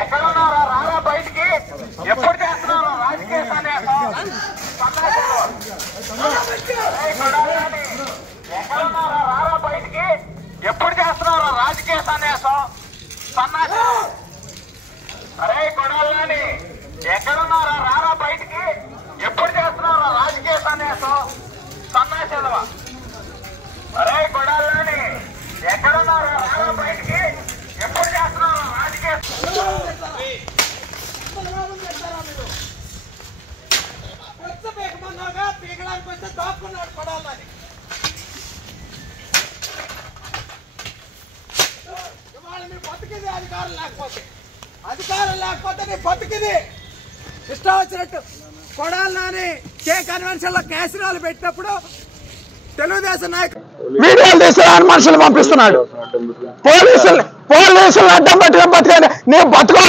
ఎక్కడున్నారా రారా బయటికి ఎప్పుడు చేస్తున్నారా రాజకీయ సన్యాసం ఎక్కడున్నారా రారా బయటికి ఎప్పుడు చేస్తున్నారా రాజకీయ సన్యాసం సన్నాసం అరే కొడాలని ఎక్కడున్నారా రారా బయటికి ఎప్పుడు చేస్తున్నారా రాజకీయ సన్యాసం సన్నాసేదవా అరే కొడాలని ఎక్కడున్నారా రారా బయటికి ఎప్పుడు చేస్తున్నారా రాజకీయ పీకడానికి వస్తే దాక్కున్నాడు కొడాలని ఇవాళ మీ బతికిది అధికారం లేకపోతే నీ బతికిది ఇష్టం వచ్చినట్టు కొడాలని కే కన్వెన్షన్ లో కేసరాలు పెట్టినప్పుడు తెలుగుదేశం నాయకులు వీడియోలు తీస్తున్నాడు, మనుషులు పంపిస్తున్నాడు. పోలీసులు అడ్డం పట్టుకొని బతకాలి. నేను బతుకా